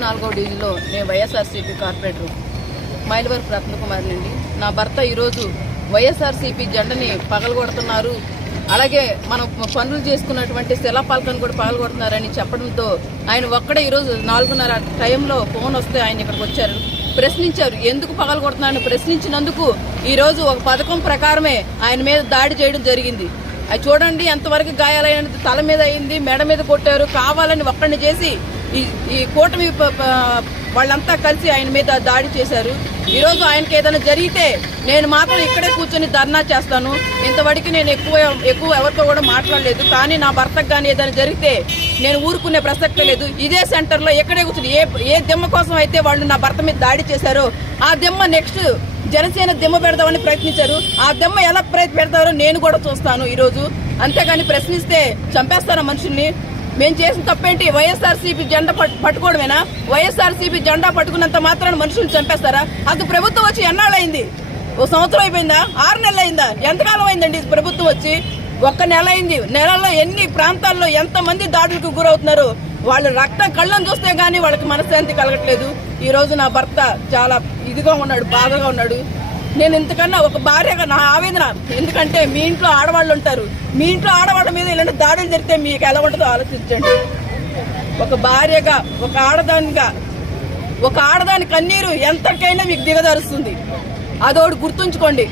34వ డివిజన్లో నేను వైఎస్ఆర్సీపీ కార్పొరేటర్ మైలవరపు రత్నకుమారినండి. నా భర్త ఈరోజు వైఎస్ఆర్సీపీ జెండాని పగలగొడుతున్నారు, అలాగే మనం పనులు చేసుకున్నటువంటి శిలాపాలకను కూడా పగలగొడుతున్నారని చెప్పడంతో ఆయన ఒక్కడే ఈరోజు 4:30 టైంలో ఫోన్ వస్తే ఆయన ఇక్కడికి వచ్చారు, ప్రశ్నించారు. ఎందుకు పగలగొడుతున్నారని ప్రశ్నించినందుకు ఈరోజు ఒక పథకం ప్రకారమే ఆయన మీద దాడి చేయడం జరిగింది. అది చూడండి ఎంతవరకు గాయాలైనది, తల మీద అయింది, మెడ మీద కొట్టారు, కావాలని ఒక్కడిని చేసి ఈ కూటమి వాళ్ళంతా కలిసి ఆయన మీద దాడి చేశారు. ఈరోజు ఆయనకి ఏదైనా జరిగితే నేను మాత్రం ఇక్కడే కూర్చొని ధర్నా చేస్తాను. ఇంతవరకు నేను ఎక్కువ ఎవరితో కూడా మాట్లాడలేదు. కానీ నా భర్తకు కానీ ఏదైనా జరిగితే నేను ఊరుకునే ప్రసక్తే లేదు. ఇదే సెంటర్లో ఇక్కడే కూర్చొని ఏ దిమ్మ కోసం అయితే వాళ్ళు నా భర్త మీద దాడి చేశారో ఆ దిమ్మ నెక్స్ట్ జనసేన దిమ్మ పెడదామని ప్రయత్నించారు. ఆ దిమ్మ ఎలా పెడతారో నేను కూడా చూస్తాను ఈరోజు. అంతేగాని ప్రశ్నిస్తే చంపేస్తారా మనుషుల్ని? మేము చేసిన తప్పేంటి? వైఎస్ఆర్సీపీ జెండా పట్టుకోవడమేనా? వైఎస్ఆర్సీపీ జెండా పట్టుకున్నంత మాత్రాన మనుషులు చంపేస్తారా? అది ప్రభుత్వం వచ్చి ఎన్నాళ్ళైంది? 1 సంవత్సరం అయిపోయిందా? 6 నెలలు అయిందా? ఎంతకాలం అయిందండి ప్రభుత్వం వచ్చి? 1 నెల అయింది. నెలలో ఎన్ని ప్రాంతాల్లో ఎంతమంది దాడులకు గురవుతున్నారు? వాళ్ళు రక్తం కళ్ళని చూస్తే గానీ వాళ్ళకి మనశ్శాంతి కలగట్లేదు. ఈ రోజు నా భర్త చాలా ఇదిగా ఉన్నాడు, బాధగా ఉన్నాడు. నేను ఇంతకన్నా ఒక భార్యగా నా ఆవేదన. ఎందుకంటే మీ ఇంట్లో ఆడవాళ్ళు ఉంటారు, మీ ఇంట్లో ఆడవాళ్ళ మీద ఇలాంటి దాడులు జరిగితే మీకు ఎలా ఉంటుందో ఆలోచించండి. ఒక భార్యగా, ఒక ఆడదానిగా, ఒక ఆడదాని కన్నీరు ఎంతకైనా మీకు దిగదరుస్తుంది. అదోడు గుర్తుంచుకోండి.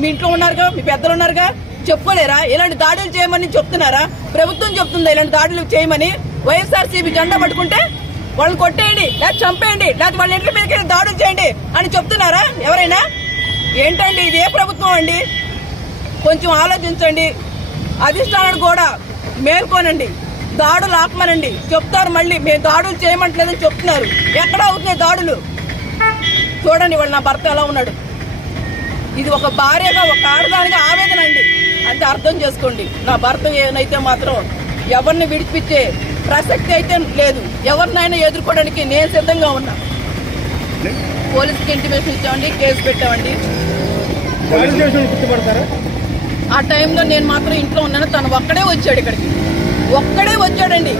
మీ ఇంట్లో ఉన్నారుగా, మీ పెద్దలు ఉన్నారుగా, చెప్పుకోలేరా? ఇలాంటి దాడులు చేయమని చెప్తున్నారా? ప్రభుత్వం చెప్తుందా ఇలాంటి దాడులు చేయమని? వైఎస్ఆర్సీపీ జెండా పట్టుకుంటే వాళ్ళని కొట్టేయండి, లేదా చంపేయండి, లేదా వాళ్ళ ఇంటి మీదకి దాడులు చేయండి అని చెప్తున్నారా ఎవరైనా? ఏంటండి ఇది? ఏ ప్రభుత్వం అండి? కొంచెం ఆలోచించండి. అధిష్టానాన్ని కూడా మేల్కోనండి, దాడులు ఆపమనండి. చెప్తారు మళ్ళీ మేము దాడులు చేయమంటలేదని చెప్తున్నారు. ఎక్కడ అవుతున్నాయి దాడులు? చూడండి వాళ్ళు నా భర్త ఎలా ఉన్నాడు. ఇది ఒక భార్యగా, ఒక ఆడదానిగా ఆవేదన అండి. అంటే అర్థం చేసుకోండి. నా భర్త ఏనైతే మాత్రం ఎవరిని విడిపించే ప్రసక్తి అయితే లేదు. ఎవరినైనా ఎదుర్కోవడానికి నేను సిద్ధంగా ఉన్నా. పోలీసుకి ఇంటిమేషన్ ఇచ్చామండి, కేసు పెట్టామండి. ఆ టైంలో నేను మాత్రం ఇంట్లో ఉన్నాను. తను ఒక్కడే వచ్చాడు, ఇక్కడికి ఒక్కడే వచ్చాడండి.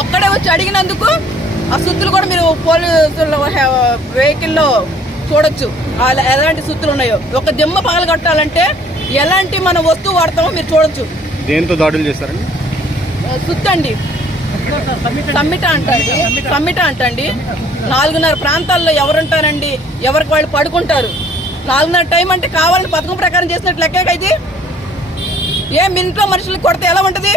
ఒక్కడే వచ్చి అడిగినందుకు ఆ సుత్తులు కూడా మీరు పోలీసుల వెహికల్లో చూడొచ్చు ఎలాంటి సుత్తులు ఉన్నాయో. ఒక దిమ్మ పగలు కట్టాలంటే ఎలాంటి మన వస్తువు వాడతామో మీరు చూడొచ్చు. దేంతో దాడులు చేస్తారండి? సుత్తండి, సమ్మిట అంటండి. 4:30 ప్రాంతాల్లో ఎవరుంటారండి? ఎవరికి వాళ్ళు పడుకుంటారు. 4:30 టైం అంటే కావాలని పథకం ప్రకారం చేసినట్లు లెక్కే. ఇది మీ ఇంట్లో మనుషులకు కొడితే ఎలా ఉంటది?